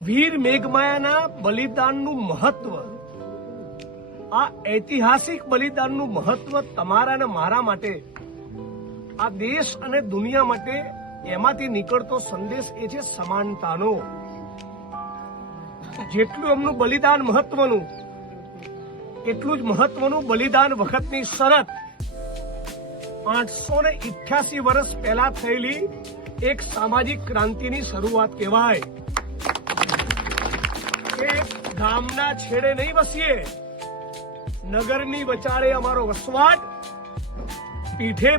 વીર મેઘમાયાના બલિદાનનું મહત્વ, આ ઐતિહાસિક બલિદાનનું મહત્વ તમારા અને મારા માટે, આ દેશ અને દુનિયા માટે એમાંથી નીકળતો સંદેશ એ છે સમાનતાનો. જેટલું એમનું બલિદાન મહત્વનું, એટલું જ મહત્વનું બલિદાન વખતની શરત 888 વર્ષ પહેલા થયેલી એક સામાજિક ક્રાંતિની શરૂઆત કહેવાય. ગામના છેડે નહીં વસીએ, નગરની વચાળે અમારો વસવાટ, પીઠે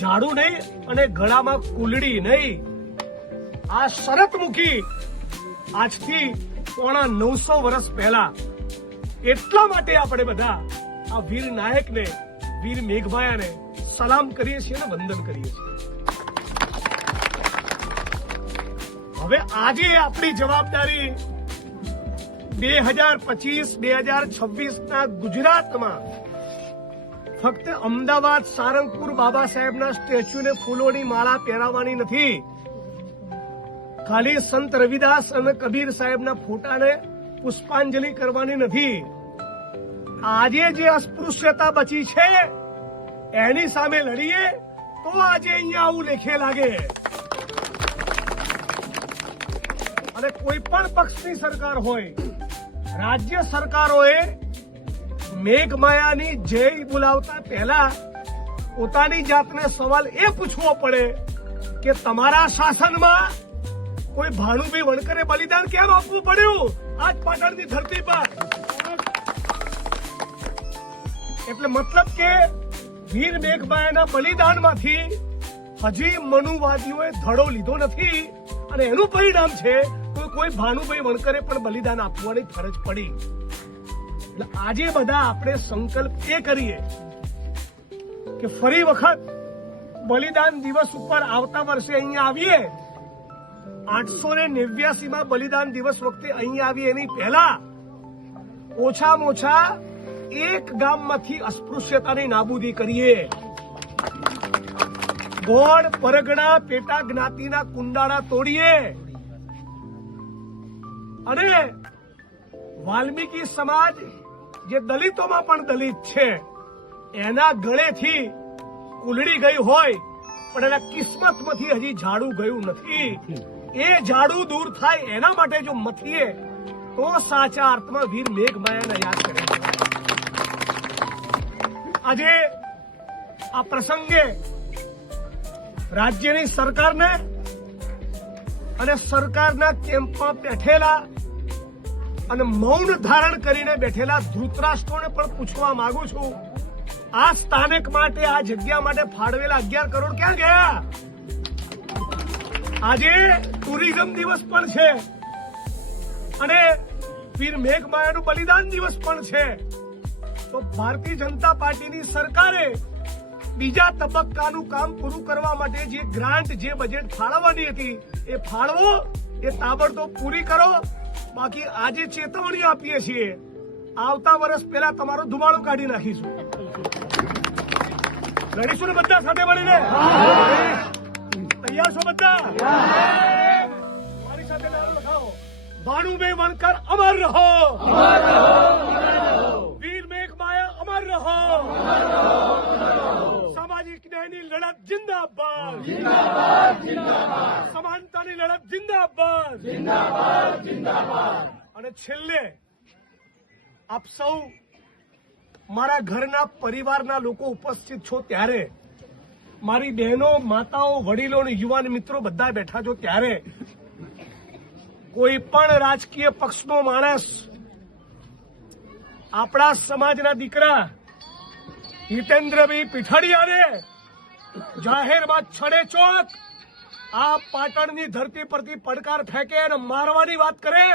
ઝાડુ નહીં અને ગળામાં કુલડી નહીં, આ શરત મૂકી આજથી પોણા 900 વર્ષ પહેલા. એટલા માટે આપણે બધા આ વીર નાયકને, વીર મેઘમાયાને સલામ કરીએ છીએ અને વંદન કરીએ છીએ. હવે આજે આપણી જવાબદારી 2025-2026 ના ગુજરાતમાં ફક્ત અમદાવાદ, સારંગપુર બાબા સાહેબના સ્ટેચ્યુને ફૂલોની માળા પહેરાવવાની નથી, ખાલી સંત રવિદાસ અને કબીર સાહેબના ફોટાને પુષ્પાંજલિ કરવાની નથી. આજે જે અસ્પૃશ્યતા બચી છે એની સામે લડીએ તો આજે અહીંયા આવું લેખે લાગે. અને કોઈ પણ પક્ષની સરકાર હોય, રાજ્ય સરકારોએ મેઘમાયાની જય બોલાવતા પહેલા પોતાની જાતને સવાલ એ પૂછવો પડે કે તમારા શાસનમાં કોઈ ભાનુભાઈ વણકરે બલિદાન કેમ આપવું પડ્યું આજ પાટણની ધરતી પર? એટલે મતલબ કે વીર મેઘમાયાના બલિદાનમાંથી હજી મનુવાદીઓએ ધડો લીધો નથી અને એનું પરિણામ છે કોઈ ભાનુભાઈ વણકરે પણ બલિદાન આપવાની ફરજ પડી. એટલે આજે બધા આપણે સંકલ્પ એ કરીએ કે ફરી વખત બલિદાન દિવસ ઉપર આવતા વર્ષે અહીંયા આવીએ. 889 બલિદાન દિવસ વખતે અહીંયા આવીએ એની પહેલા ઓછામાં ઓછા એક ગામમાંથી અસ્પૃશ્યતાની નાબૂદી કરીએ. ગોળ, પરગણા, પેટા જ્ઞાતિના કુંડાળા તોડીએ અને વાલ્મીકી સમાજ જે દલિતોમાં પણ દલિત છે એના ગળેથી ઉલડી ગઈ હોય પણ એના કિસ્મતમાંથી હજી ઝાડુ ગયું નથી. એ ઝાડુ દૂર થાય એના માટે જો મથીએ તો સાચા અર્થમાં વીર મેઘમાયાને યાદ કરે. આજે આ પ્રસંગે રાજ્યની સરકારને અને સરકારના કેમ્પમાં બેઠેલા અને મૌન ધારણ કરીને બેઠેલા ધૃતરાષ્ટ્રોને પણ પૂછવા માંગુ છું, આ સ્થાનક માટે, આ જગ્યા માટે ફાળવેલા 11 કરોડ ક્યાં ગયા? આજે ટુરિઝમ દિવસ પણ છે અને વીર મેઘમાયાનું બલિદાન દિવસ પણ છે. તો ભારતીય જનતા પાર્ટીની સરકારે બીજા તબક્કાનું કામ પૂરું કરવા માટે જે ગ્રાન્ટ, જે બજેટ ફાળવવાની હતી એ ફાળવો, એ તાબડતોબ પૂરી કરો. બાકી આજે ચેતવણી આપીએ છીએ, આવતા વર્ષ પહેલા તમારો ધુમાડો કાઢી નાખીશું. લડીશું ને બધા સાથે મળીને? તૈયાર છો બધા? મારી સાથે નારો લખાવો, ભાનુભાઈ વણકર અમર રહો, વીર મેઘમાયા અમર રહો, સામાજિક ન્યાયની લડત જિંદાબાદ, સમાનતાની લડત જિંદાબાદ. અને છેલ્લે આપ સૌ મારા ઘરના પરિવારના લોકો ઉપસ્થિત છો ત્યારે, મારી બહેનો, માતાઓ, વડીલો અને યુવાન મિત્રો બધા બેઠા છો ત્યારે, કોઈ પણ રાજકીય પક્ષનો માણસ આપણા સમાજના દીકરા હિતેન્દ્રભાઈ પીઠડિયાને જાહેરમાં છડે ચોક આ પાટણની ધરતી પરથી પડકાર ફેંકે અને મારવાની વાત કરે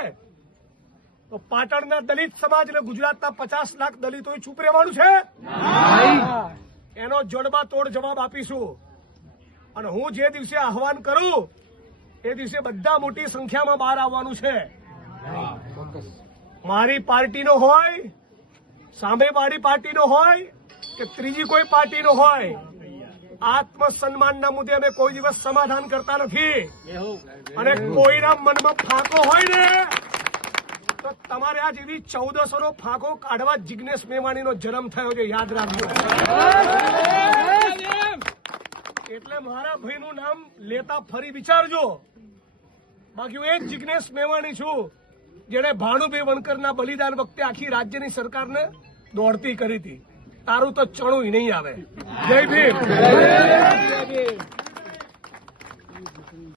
તો પાટણના દલિત સમાજ અને ગુજરાતના 50 લાખ દલિતોએ ચૂપ રહેવાનું છે? એનો જડબા તોડ જવાબ આપીશું. અને હું જે દિવસે આહવાન કરું એ દિવસે બધા મોટી સંખ્યામાં બહાર આવવાનું છે. મારી પાર્ટીનો હોય, સામેવાળી પાર્ટીનો હોય કે ત્રીજી કોઈ પાર્ટીનો હોય, આત્મસન્માનના મુદ્દે અમે કોઈ દિવસ સમાધાન કરતા નથી. અને કોઈના મનમાં ફાંકો હોય ને તો તમારે આજ એવી 1400 નો ફાંકો કાઢવા જિગ્નેશ મેવાણીનો જન્મ થયો છે, યાદ રાખજો. એટલે મારા ભાઈનું નામ લેતા ફરી વિચારજો. બાકી હું એ જ જિગ્નેશ મેવાણી છું જેને ભાનુભાઈ વણકરના બલિદાન વખતે આખી રાજ્યની સરકારને દોડતી કરી હતી. તારું તો ચણું નહીં આવે. જય ભીમ.